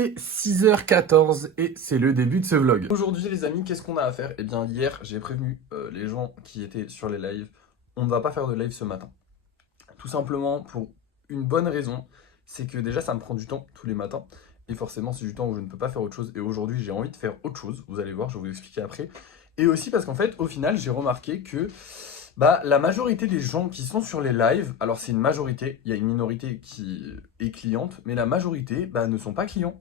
est 6h14 et c'est le début de ce vlog. Aujourd'hui les amis, qu'est-ce qu'on a à faire? Eh bien hier, j'ai prévenu les gens qui étaient sur les lives, on ne va pas faire de live ce matin. Tout simplement pour une bonne raison, c'est que déjà ça me prend du temps tous les matins. Et forcément c'est du temps où je ne peux pas faire autre chose. Et aujourd'hui j'ai envie de faire autre chose, vous allez voir, je vais vous expliquer après. Et aussi parce qu'en fait, au final, j'ai remarqué que la majorité des gens qui sont sur les lives, alors c'est une majorité, il y a une minorité qui est cliente, mais la majorité ne sont pas clients.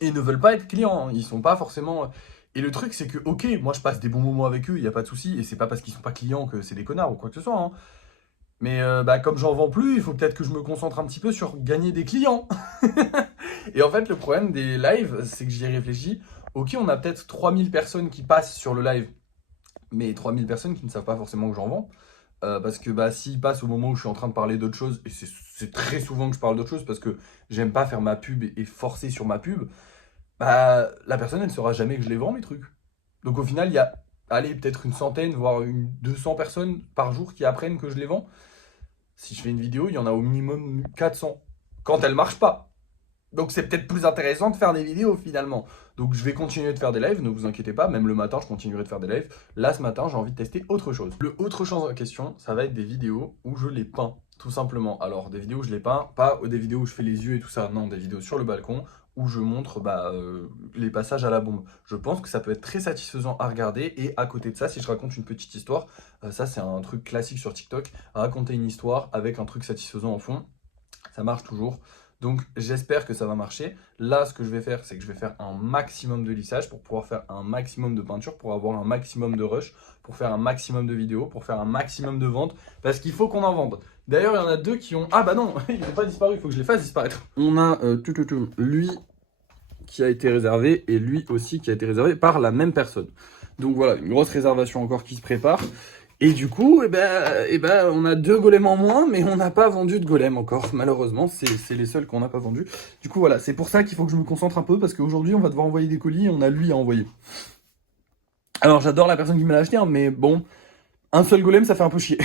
Et ne veulent pas être clients, hein. Ils sont pas forcément... Et le truc c'est que, ok, moi je passe des bons moments avec eux, il n'y a pas de souci, et c'est pas parce qu'ils sont pas clients que c'est des connards ou quoi que ce soit, hein. Mais comme j'en vends plus, il faut peut-être que je me concentre un petit peu sur gagner des clients. Et en fait, le problème des lives, c'est que j'y ai réfléchi. Ok, on a peut-être 3000 personnes qui passent sur le live, mais 3000 personnes qui ne savent pas forcément que j'en vends. Parce que s'ils passent au moment où je suis en train de parler d'autre chose, et c'est très souvent que je parle d'autre chose parce que j'aime pas faire ma pub et forcer sur ma pub, la personne, elle ne saura jamais que je les vends, mes trucs. Donc au final, il y a, allez, peut-être une centaine, voire 200 personnes par jour qui apprennent que je les vends. Si je fais une vidéo, il y en a au minimum 400. Quand elle marche pas. Donc c'est peut-être plus intéressant de faire des vidéos finalement. Donc je vais continuer de faire des lives, ne vous inquiétez pas. Même le matin, je continuerai de faire des lives. Là, ce matin, j'ai envie de tester autre chose. Le autre chose en question, ça va être des vidéos où je les peins, tout simplement. Alors, des vidéos où je les peins, pas des vidéos où je fais les yeux et tout ça. Non, des vidéos sur le balcon où je montre les passages à la bombe. Je pense que ça peut être très satisfaisant à regarder. Et à côté de ça, si je raconte une petite histoire, ça c'est un truc classique sur TikTok, raconter une histoire avec un truc satisfaisant en fond, ça marche toujours. Donc j'espère que ça va marcher. Là, ce que je vais faire, c'est que je vais faire un maximum de lissage pour pouvoir faire un maximum de peinture, pour avoir un maximum de rush, pour faire un maximum de vidéos, pour faire un maximum de ventes, parce qu'il faut qu'on en vende. D'ailleurs, il y en a deux qui ont... Ah bah non, ils n'ont pas disparu, il faut que je les fasse disparaître. On a lui qui a été réservé et lui aussi qui a été réservé par la même personne. Donc voilà, une grosse réservation encore qui se prépare. Et du coup, on a 2 golems en moins, mais on n'a pas vendu de golems encore, malheureusement, c'est les seuls qu'on n'a pas vendus. Du coup, voilà, c'est pour ça qu'il faut que je me concentre un peu, parce qu'aujourd'hui, on va devoir envoyer des colis, et on a lui à envoyer. Alors, j'adore la personne qui me l'a acheté, hein, mais bon, un seul golem, ça fait un peu chier.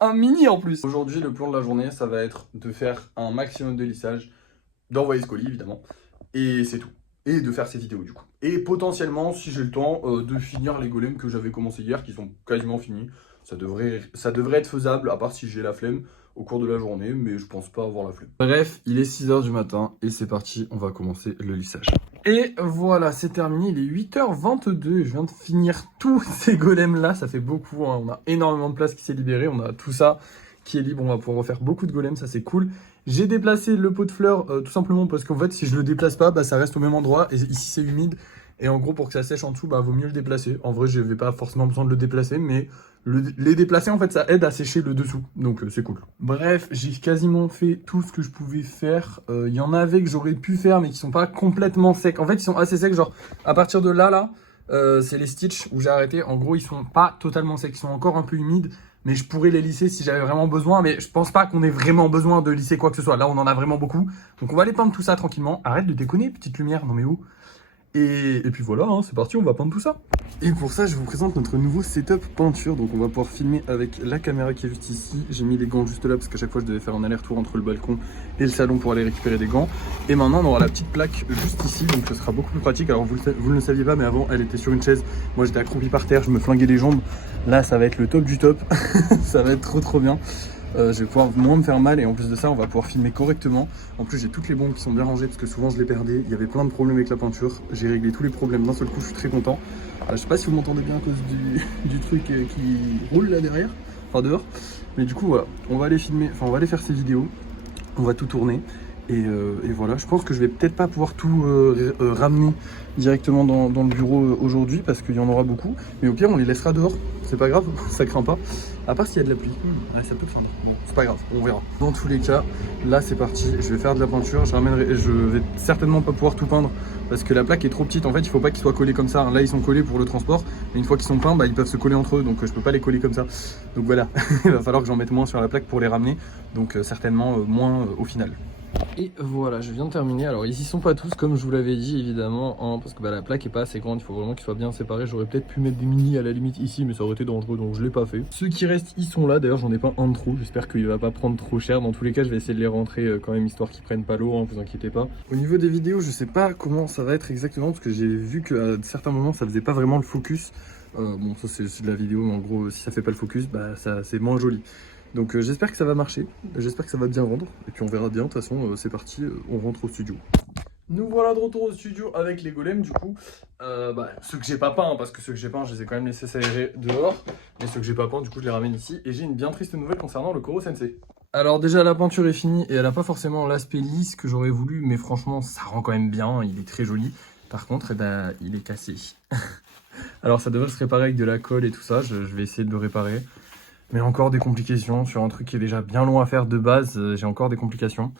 Un mini en plus. Aujourd'hui, le plan de la journée, ça va être de faire un maximum de lissage, d'envoyer ce colis, évidemment, et c'est tout. Et de faire ces vidéos du coup. Et potentiellement, si j'ai le temps, de finir les golems que j'avais commencé hier, qui sont quasiment finis. Ça devrait être faisable, à part si j'ai la flemme au cours de la journée, mais je pense pas avoir la flemme. Bref, il est 6h du matin, et c'est parti, on va commencer le lissage. Et voilà, c'est terminé, il est 8h22, et je viens de finir tous ces golems là, ça fait beaucoup, hein. On a énormément de place qui s'est libérée, on a tout ça qui est libre, on va pouvoir refaire beaucoup de golems, ça c'est cool. J'ai déplacé le pot de fleurs tout simplement parce qu'en fait si je le déplace pas, ça reste au même endroit et ici c'est humide et en gros pour que ça sèche en dessous, vaut mieux le déplacer. En vrai je vais pas forcément besoin de le déplacer, mais les déplacer en fait ça aide à sécher le dessous, donc c'est cool. Bref, j'ai quasiment fait tout ce que je pouvais faire. Il y en avait que j'aurais pu faire mais qui sont pas complètement secs. En fait ils sont assez secs, genre à partir de là, c'est les stitches où j'ai arrêté. En gros ils sont pas totalement secs, ils sont encore un peu humides. Mais je pourrais les lisser si j'avais vraiment besoin. Mais je pense pas qu'on ait vraiment besoin de lisser quoi que ce soit. Là, on en a vraiment beaucoup. Donc, on va aller peindre tout ça tranquillement. Arrête de déconner, petite lumière. Non mais où? Et puis voilà, hein, c'est parti, on va peindre tout ça. Et pour ça, je vous présente notre nouveau setup peinture. Donc on va pouvoir filmer avec la caméra qui est juste ici. J'ai mis les gants juste là parce qu'à chaque fois, je devais faire un aller-retour entre le balcon et le salon pour aller récupérer des gants. Et maintenant, on aura la petite plaque juste ici. Donc ce sera beaucoup plus pratique. Alors vous ne le saviez pas, mais avant, elle était sur une chaise. Moi, j'étais accroupi par terre, je me flinguais les jambes. Là, ça va être le top du top. Ça va être trop bien. Je vais pouvoir moins me faire mal et en plus de ça on va pouvoir filmer correctement. En plus j'ai toutes les bombes qui sont bien rangées parce que souvent je les perdais, il y avait plein de problèmes avec la peinture. J'ai réglé tous les problèmes d'un seul coup, je suis très content. Je sais pas si vous m'entendez bien à cause du truc qui roule là derrière, enfin dehors. Mais du coup voilà, on va aller filmer, enfin on va aller faire ces vidéos, on va tout tourner. Et voilà, je pense que je vais peut-être pas pouvoir tout ramener directement dans le bureau aujourd'hui parce qu'il y en aura beaucoup. Mais au pire, on les laissera dehors, c'est pas grave, ça craint pas. À part s'il y a de la pluie, ouais, ça peut faire. Bon, c'est pas grave, on verra. Dans tous les cas, là c'est parti, je vais faire de la peinture. Je vais certainement pas pouvoir tout peindre parce que la plaque est trop petite. En fait, il faut pas qu'ils soient collés comme ça. Là, ils sont collés pour le transport. Mais une fois qu'ils sont peints, ils peuvent se coller entre eux. Donc, je peux pas les coller comme ça. Donc voilà, il va falloir que j'en mette moins sur la plaque pour les ramener. Donc, certainement moins au final. Et voilà, je viens de terminer. Alors ici ils sont pas tous comme je vous l'avais dit évidemment, hein, parce que la plaque est pas assez grande, il faut vraiment qu'ils soient bien séparés. J'aurais peut-être pu mettre des mini à la limite ici, mais ça aurait été dangereux donc je l'ai pas fait. Ce qui restent, ils sont là. D'ailleurs, j'en ai pas un de trop. J'espère qu'il va pas prendre trop cher. Dans tous les cas, je vais essayer de les rentrer quand même, histoire qu'ils prennent pas l'eau, hein, vous inquiétez pas. Au niveau des vidéos, je sais pas comment ça va être exactement, parce que j'ai vu qu'à certains moments, ça faisait pas vraiment le focus. Bon, ça c'est de la vidéo, mais en gros, si ça fait pas le focus, bah ça c'est moins joli. Donc j'espère que ça va marcher, j'espère que ça va bien rendre, et puis on verra bien. De toute façon, c'est parti, on rentre au studio. Nous voilà de retour au studio avec les golems, du coup. Ceux que j'ai pas peints, hein, parce que ceux que j'ai peints, je les ai quand même laissés s'aérer dehors. Mais ceux que j'ai pas peints, du coup, je les ramène ici. Et j'ai une bien triste nouvelle concernant le Koro Sensei. Alors déjà, la peinture est finie et elle a pas forcément l'aspect lisse que j'aurais voulu. Mais franchement, ça rend quand même bien, il est très joli. Par contre, il est cassé. Alors ça devrait se réparer avec de la colle et tout ça, je vais essayer de le réparer. Mais encore des complications sur un truc qui est déjà bien long à faire de base, j'ai encore des complications.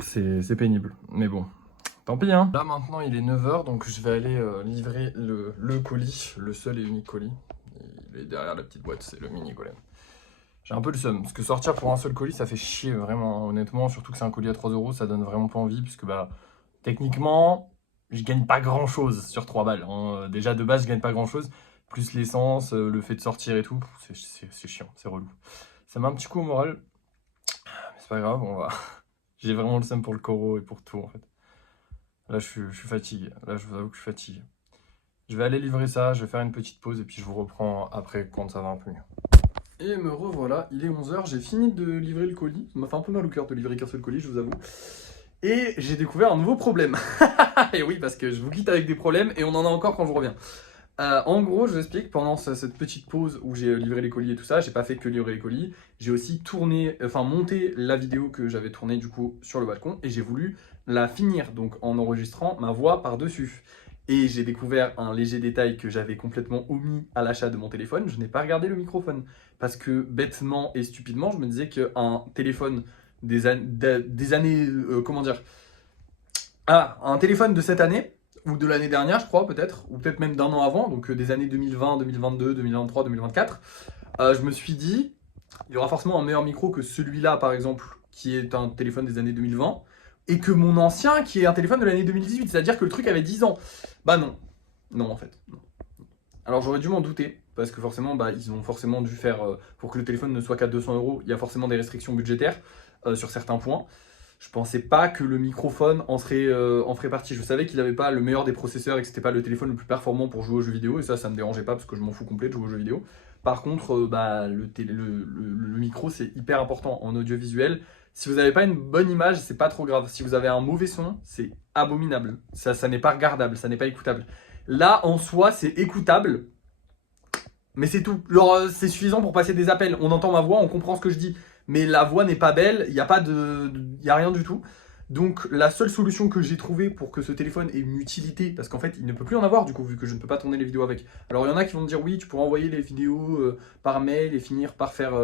C'est pénible, mais bon. Tant pis, hein. Là, maintenant, il est 9 h, donc je vais aller livrer le colis, le seul et unique colis. Il est derrière la petite boîte, c'est le mini golem. J'ai un peu le seum, parce que sortir pour un seul colis, ça fait chier, vraiment, honnêtement. Surtout que c'est un colis à 3 €, ça donne vraiment pas envie, puisque, techniquement, je gagne pas grand-chose sur 3 balles. Hein. Déjà, de base, je gagne pas grand-chose. Plus l'essence, le fait de sortir et tout, c'est chiant, c'est relou. Ça met un petit coup au moral, mais c'est pas grave, on va... J'ai vraiment le seum pour le Koro et pour tout, en fait. Là, je suis fatigué. Là, je vous avoue que je suis fatigué. Je vais aller livrer ça, je vais faire une petite pause et puis je vous reprends après quand ça va un peu mieux. Et me revoilà, il est 11 h, j'ai fini de livrer le colis. Ça m'a fait un peu mal au cœur de livrer qu'un seul colis, je vous avoue. Et j'ai découvert un nouveau problème. Et oui, parce que je vous quitte avec des problèmes et on en a encore quand je reviens. En gros, je vous explique, pendant cette petite pause où j'ai livré les colis et tout ça, j'ai pas fait que livrer les colis, j'ai aussi monté la vidéo que j'avais tournée du coup sur le balcon et j'ai voulu la finir, donc en enregistrant ma voix par-dessus. Et j'ai découvert un léger détail que j'avais complètement omis à l'achat de mon téléphone, je n'ai pas regardé le microphone. Parce que bêtement et stupidement, je me disais qu'un téléphone des années, comment dire, un téléphone de cette année, ou de l'année dernière, je crois, peut-être, ou peut-être même d'un an avant, donc des années 2020, 2022, 2023, 2024, je me suis dit, il y aura forcément un meilleur micro que celui-là, par exemple, qui est un téléphone des années 2020, et que mon ancien, qui est un téléphone de l'année 2018, c'est-à-dire que le truc avait 10 ans. Bah non. Non, en fait. Non. Alors j'aurais dû m'en douter, parce que forcément, ils ont forcément dû faire, pour que le téléphone ne soit qu'à 200 €, il y a forcément des restrictions budgétaires sur certains points. Je pensais pas que le microphone en ferait partie. Je savais qu'il n'avait pas le meilleur des processeurs et que c'était pas le téléphone le plus performant pour jouer aux jeux vidéo. Et ça me dérangeait pas parce que je m'en fous complet de jouer aux jeux vidéo. Par contre, le micro, c'est hyper important en audiovisuel. Si vous n'avez pas une bonne image, c'est pas trop grave. Si vous avez un mauvais son, c'est abominable. Ça n'est pas regardable, ça n'est pas écoutable. Là, en soi, c'est écoutable. Mais c'est tout. Genre, c'est suffisant pour passer des appels. On entend ma voix, on comprend ce que je dis. Mais la voix n'est pas belle, il n'y a rien du tout. Donc la seule solution que j'ai trouvée pour que ce téléphone ait une utilité, parce qu'en fait il ne peut plus en avoir du coup vu que je ne peux pas tourner les vidéos avec. Alors il y en a qui vont me dire oui, tu pourras envoyer les vidéos par mail et finir par faire...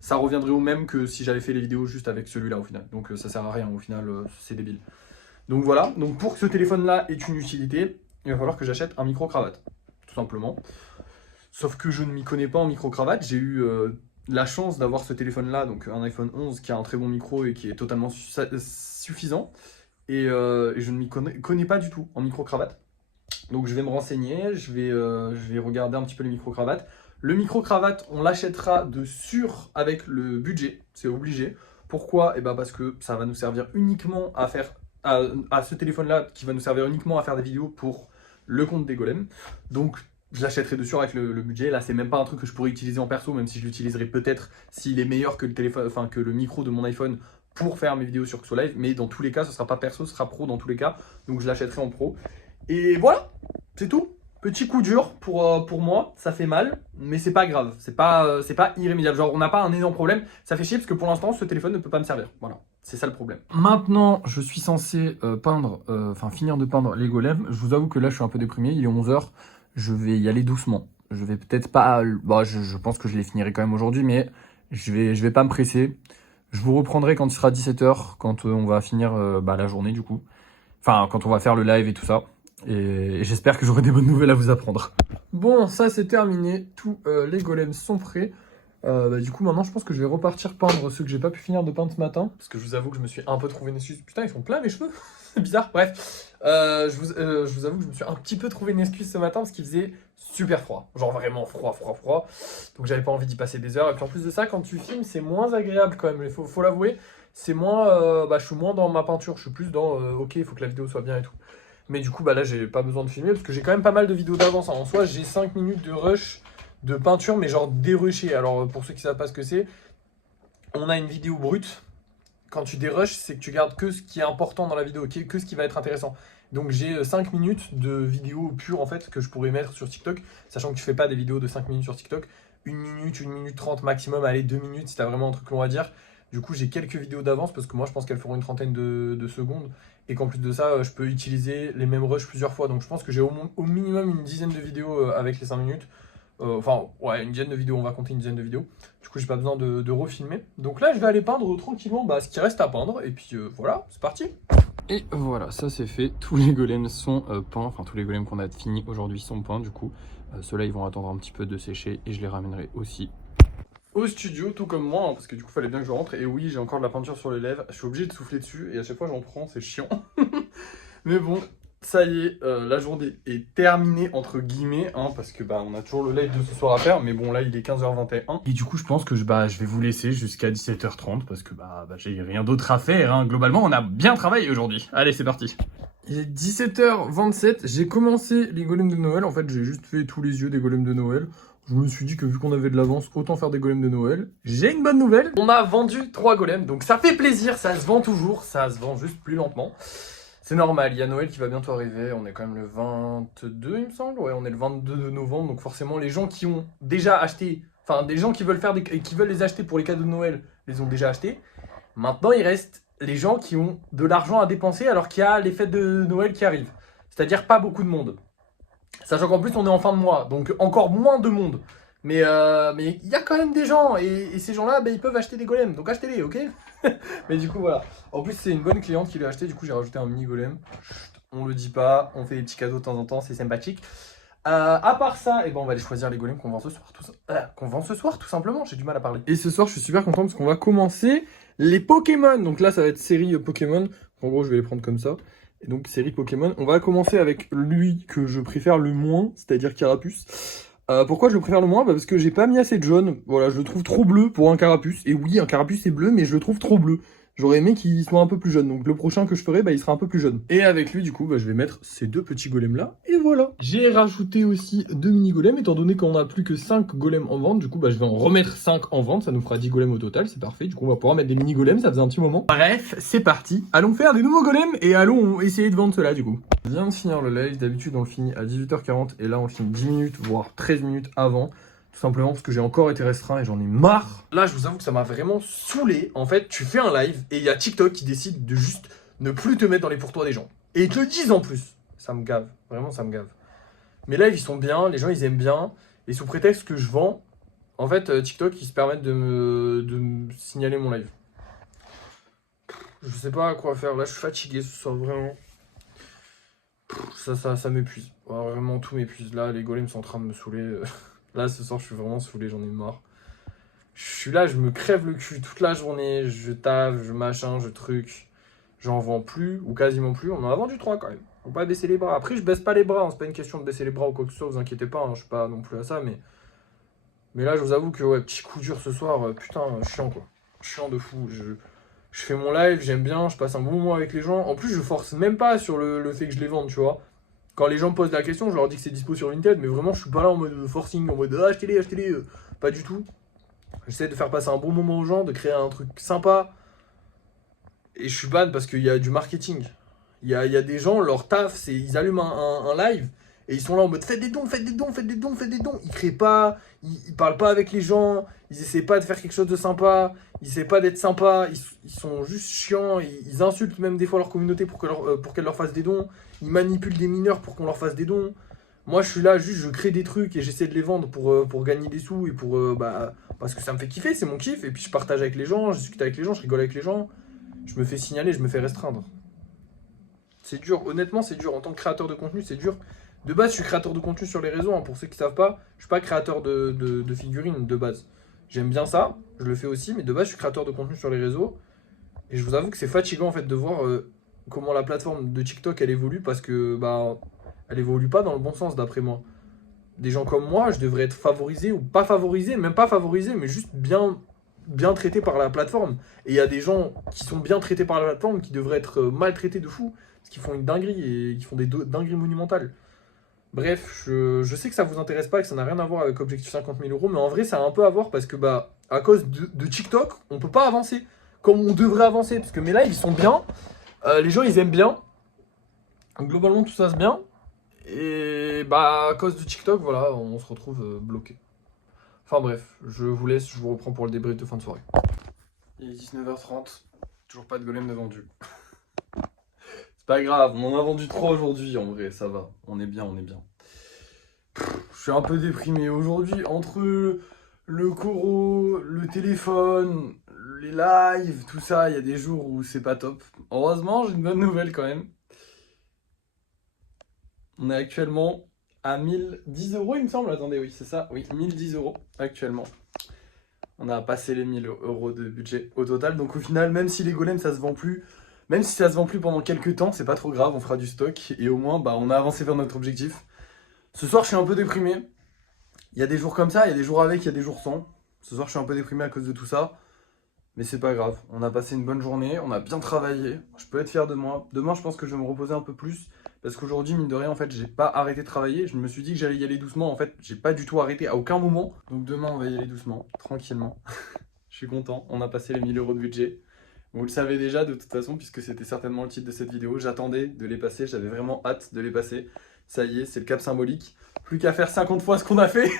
ça reviendrait au même que si j'avais fait les vidéos juste avec celui-là au final. Donc ça sert à rien au final, c'est débile. Donc voilà, donc pour que ce téléphone là ait une utilité, il va falloir que j'achète un micro-cravate, tout simplement. Sauf que je ne m'y connais pas en micro-cravate, j'ai eu... la chance d'avoir ce téléphone là, donc un iPhone 11 qui a un très bon micro et qui est totalement suffisant, et je ne m'y connais pas du tout en micro-cravate, donc je vais me renseigner, je vais regarder un petit peu les micro-cravates. Le micro-cravate on l'achètera de sûr avec le budget, c'est obligé. Pourquoi? Parce que ça va nous servir uniquement à faire à ce téléphone là qui va nous servir uniquement à faire des vidéos pour le compte des golems, donc je l'achèterai de sûr avec le budget. Là, c'est même pas un truc que je pourrais utiliser en perso, même si je l'utiliserai peut-être s'il est meilleur que le téléphone, enfin que le micro de mon iPhone pour faire mes vidéos sur Xo Live. Mais dans tous les cas, ce sera pas perso, ce sera pro dans tous les cas. Donc je l'achèterai en pro. Et voilà, c'est tout. Petit coup dur pour moi, ça fait mal, mais c'est pas grave, c'est pas irrémédiable. Genre, on n'a pas un énorme problème, ça fait chier parce que pour l'instant, ce téléphone ne peut pas me servir. Voilà, c'est ça le problème. Maintenant, je suis censé finir de peindre les golems. Je vous avoue que là, je suis un peu déprimé, il est 11 h. Je vais y aller doucement. Je vais peut-être pas... je pense que je les finirai quand même aujourd'hui, mais je vais pas me presser. Je vous reprendrai quand il sera 17 h, quand on va finir la journée du coup. Enfin, quand on va faire le live et tout ça. Et j'espère que j'aurai des bonnes nouvelles à vous apprendre. Bon, ça c'est terminé. Tous les golems sont prêts. Du coup, maintenant, je pense que je vais repartir peindre ceux que j'ai pas pu finir de peindre ce matin. Parce que je vous avoue que je me suis un peu trouvé une excuse. Putain, ils sont pleins mes cheveux. C'est bizarre, bref. Je vous avoue que je me suis un petit peu trouvé une excuse ce matin parce qu'il faisait super froid. Genre vraiment froid, froid, froid. Donc j'avais pas envie d'y passer des heures. Et puis en plus de ça, quand tu filmes, c'est moins agréable quand même. Faut l'avouer. C'est moins. Je suis moins dans ma peinture. Je suis plus dans. Ok, il faut que la vidéo soit bien et tout. Mais du coup, là, j'ai pas besoin de filmer parce que j'ai quand même pas mal de vidéos d'avance. En soi, j'ai 5 minutes de rush de peinture, mais genre dérushé. Alors pour ceux qui savent pas ce que c'est, on a une vidéo brute. Quand tu dérushes, c'est que tu gardes que ce qui est important dans la vidéo, que ce qui va être intéressant. Donc j'ai 5 minutes de vidéo pure en fait que je pourrais mettre sur TikTok, sachant que tu fais pas des vidéos de 5 minutes sur TikTok, 1 minute 30 maximum, allez 2 minutes si t'as vraiment un truc long à dire. Du coup j'ai quelques vidéos d'avance parce que moi je pense qu'elles feront une trentaine de secondes et qu'en plus de ça je peux utiliser les mêmes rushs plusieurs fois. Donc je pense que j'ai au minimum une dizaine de vidéos avec les 5 minutes. Enfin, ouais, une dizaine de vidéos, on va compter une dizaine de vidéos. Du coup, j'ai pas besoin de refilmer. Donc là, je vais aller peindre tranquillement ce qui reste à peindre. Et puis voilà, c'est parti. Et voilà, ça c'est fait. Tous les golems sont peints. Enfin, tous les golems qu'on a finis aujourd'hui sont peints. Du coup, ceux-là, ils vont attendre un petit peu de sécher. Et je les ramènerai aussi au studio, tout comme moi. Parce que du coup, il fallait bien que je rentre. Et oui, j'ai encore de la peinture sur les lèvres. Je suis obligé de souffler dessus. Et à chaque fois, j'en prends. C'est chiant. Mais bon, ça y est, la journée est terminée entre guillemets, parce que on a toujours le live de ce soir à faire, mais bon là il est 15h21. Et du coup je pense que je vais vous laisser jusqu'à 17h30 parce que j'ai rien d'autre à faire, hein. Globalement on a bien travaillé aujourd'hui. Allez c'est parti. Il est 17h27, j'ai commencé les golems de Noël, en fait j'ai juste fait tous les yeux des golems de Noël. Je me suis dit que vu qu'on avait de l'avance, autant faire des golems de Noël. J'ai une bonne nouvelle, on a vendu 3 golems, donc ça fait plaisir, ça se vend toujours, ça se vend juste plus lentement. C'est normal, il y a Noël qui va bientôt arriver, on est quand même le 22 il me semble, ouais on est le 22 novembre, donc forcément les gens qui ont déjà acheté, enfin des gens qui veulent qui veulent les acheter pour les cadeaux de Noël, les ont déjà achetés. Maintenant il reste les gens qui ont de l'argent à dépenser alors qu'il y a les fêtes de Noël qui arrivent. C'est-à-dire pas beaucoup de monde. Sachant qu'en plus on est en fin de mois, donc encore moins de monde. Mais il y a quand même des gens, et ces gens-là, ils peuvent acheter des golems, donc achetez-les, ok. Mais du coup, voilà. En plus, c'est une bonne cliente qui l'a acheté, du coup, j'ai rajouté un mini golem. Chut, on le dit pas, on fait des petits cadeaux de temps en temps, c'est sympathique. À part ça, on va aller choisir les golems qu'on vend ce soir, tout simplement, j'ai du mal à parler. Et ce soir, je suis super content parce qu'on va commencer les Pokémon. Donc là, ça va être série Pokémon. En gros, je vais les prendre comme ça. Et donc, série Pokémon. On va commencer avec lui que je préfère le moins, c'est-à-dire Carapuce. Pourquoi je le préfère le moins? Parce que j'ai pas mis assez de jaune. Voilà, je le trouve trop bleu pour un Carapuce. Et oui, un Carapuce est bleu, mais je le trouve trop bleu. J'aurais aimé qu'il soit un peu plus jaune. Donc le prochain que je ferai, il sera un peu plus jaune. Et avec lui, du coup, je vais mettre ces 2 petits golems là. Et voilà. J'ai rajouté aussi 2 mini golems, étant donné qu'on a plus que 5 golems en vente. Du coup, je vais en remettre 5 en vente. Ça nous fera 10 golems au total. C'est parfait. Du coup, on va pouvoir mettre des mini golems. Ça faisait un petit moment. Bref, c'est parti. Allons faire des nouveaux golems et allons essayer de vendre cela du coup. Je viens de finir le live. D'habitude, on le finit à 18h40. Et là, on le finit 10 minutes, voire 13 minutes avant. Tout simplement parce que j'ai encore été restreint et j'en ai marre. Là, je vous avoue que ça m'a vraiment saoulé. En fait, tu fais un live et il y a TikTok qui décide de juste ne plus te mettre dans les pourtours des gens. Et ils te le disent en plus. Ça me gave. Vraiment, ça me gave. Mes lives, ils sont bien. Les gens, ils aiment bien. Et sous prétexte que je vends, en fait, TikTok, ils se permettent de me signaler mon live. Je sais pas quoi faire. Là, je suis fatigué ce soir, vraiment. Ça m'épuise. Vraiment, tout m'épuise. Là, les golems sont en train de me saouler. Là, ce soir, je suis vraiment saoulé, j'en ai marre. Je suis là, je me crève le cul toute la journée, je taffe, je machin, je truc. J'en vends plus, ou quasiment plus. On en a vendu 3 quand même. Faut pas baisser les bras. Après, je baisse pas les bras, hein. C'est pas une question de baisser les bras ou quoi que ce soit, vous inquiétez pas, hein. Je suis pas non plus à ça, mais là, je vous avoue que, ouais, petit coup dur ce soir, putain, chiant quoi. Chiant de fou. Je fais mon live, j'aime bien, je passe un bon moment avec les gens. En plus, je force même pas sur le fait que je les vende, tu vois. Quand les gens me posent la question, je leur dis que c'est dispo sur Vinted, mais vraiment, je suis pas là en mode forcing, en mode achetez-les, achetez-les. Pas du tout. J'essaie de faire passer un bon moment aux gens, de créer un truc sympa. Et je suis ban parce qu'il y a du marketing. Il y a des gens, leur taf, c'est ils allument un live et ils sont là en mode faites des dons, faites des dons, faites des dons, faites des dons. Ils créent pas, ils parlent pas avec les gens, ils essaient pas de faire quelque chose de sympa, ils essaient pas d'être sympas, ils sont juste chiants, ils insultent même des fois leur communauté pour qu'elle leur fasse des dons, ils manipulent des mineurs pour qu'on leur fasse des dons. Moi je suis là, juste je crée des trucs et j'essaie de les vendre pour gagner des sous et parce que ça me fait kiffer, c'est mon kiff. Et puis je partage avec les gens, je discute avec les gens, je rigole avec les gens. Je me fais signaler, je me fais restreindre. C'est dur, honnêtement c'est dur. En tant que créateur de contenu, c'est dur. De base, je suis créateur de contenu sur les réseaux, hein. Pour ceux qui savent pas, je suis pas créateur de figurines de base. J'aime bien ça, je le fais aussi, mais de base, je suis créateur de contenu sur les réseaux. Et je vous avoue que c'est fatigant en fait de voir comment la plateforme de TikTok elle évolue parce que bah elle évolue pas dans le bon sens d'après moi. Des gens comme moi, je devrais être favorisé ou pas favorisé, même pas favorisé, mais juste bien traité par la plateforme. Et il y a des gens qui sont bien traités par la plateforme qui devraient être maltraités de fou, parce qu'ils font une dinguerie et qui font des dingueries monumentales. Bref, je sais que ça vous intéresse pas et que ça n'a rien à voir avec Objectif 50 000 euros, mais en vrai, ça a un peu à voir parce que, bah, à cause de TikTok, on peut pas avancer comme on devrait avancer. Parce que mes lives, ils sont bien, les gens, ils aiment bien. Donc, globalement, tout ça se bien. Et, bah, à cause de TikTok, voilà, on se retrouve bloqué. Enfin, bref, je vous laisse, je vous reprends pour le débrief de fin de soirée. Il est 19h30, toujours pas de golem de vendu. C'est pas grave, on en a vendu 3 aujourd'hui, en vrai, ça va. On est bien, on est bien. Je suis un peu déprimé aujourd'hui, entre le coro, le téléphone, les lives, tout ça, il y a des jours où c'est pas top. Heureusement, j'ai une bonne nouvelle quand même. On est actuellement à 1010 euros, il me semble. Attendez, oui, c'est ça, oui, 1010 euros actuellement. On a passé les 1000 euros de budget au total, donc au final, même si les golems ça se vend plus, même si ça se vend plus pendant quelques temps, c'est pas trop grave, on fera du stock et au moins, bah, on a avancé vers notre objectif. Ce soir, je suis un peu déprimé. Il y a des jours comme ça, il y a des jours avec, il y a des jours sans. Ce soir, je suis un peu déprimé à cause de tout ça. Mais c'est pas grave. On a passé une bonne journée, on a bien travaillé. Je peux être fier de moi. Demain, je pense que je vais me reposer un peu plus. Parce qu'aujourd'hui, mine de rien, en fait, j'ai pas arrêté de travailler. Je me suis dit que j'allais y aller doucement. En fait, j'ai pas du tout arrêté à aucun moment. Donc demain, on va y aller doucement, tranquillement. Je suis content. On a passé les 1000 euros de budget. Vous le savez déjà de toute façon, puisque c'était certainement le titre de cette vidéo. J'attendais de les passer. J'avais vraiment hâte de les passer. Ça y est, c'est le cap symbolique. Plus qu'à faire 50 fois ce qu'on a fait.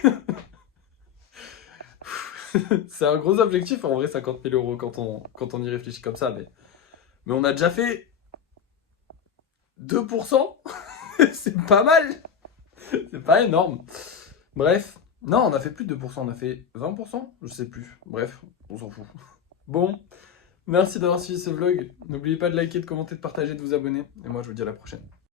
C'est un gros objectif en vrai, 50 000 euros quand on y réfléchit comme ça. Mais on a déjà fait 2%. C'est pas mal. C'est pas énorme. Bref. Non, on a fait plus de 2%, on a fait 20%. Je sais plus. Bref, on s'en fout. Bon, merci d'avoir suivi ce vlog. N'oubliez pas de liker, de commenter, de partager, de vous abonner. Et moi, je vous dis à la prochaine.